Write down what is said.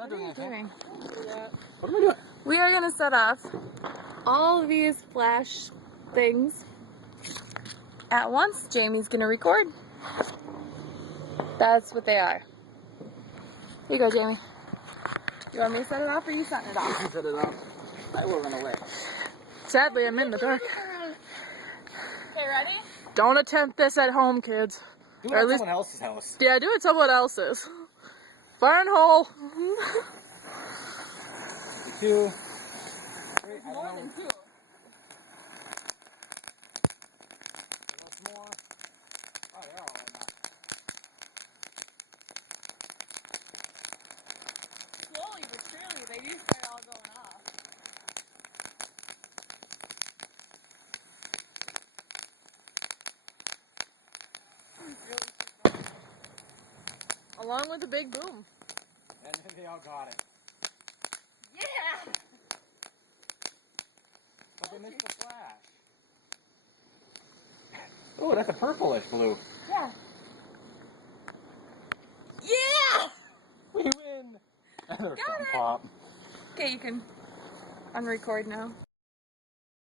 What are you doing? What am I doing? We are going to set off all of these flash things at once. Jamie's going to record. That's what they are. Here you go, Jamie. You want me to set it off or are you setting it off? You set it off. I will run away. Sadly, I'm in the dark. Okay, ready? Don't attempt this at home, kids. Do it at someone else's house. Yeah, do it someone else's. Fire and hole. 2, 3, There's more than 2. What's more? Oh, they're all right now. Slowly but surely, they do start all going off. Along with the big boom. And then they all got it. Yeah! But they missed the flash. Oh, that's a purplish blue. Yeah. Yeah! We win! Got it! Pop. Okay, you can unrecord now.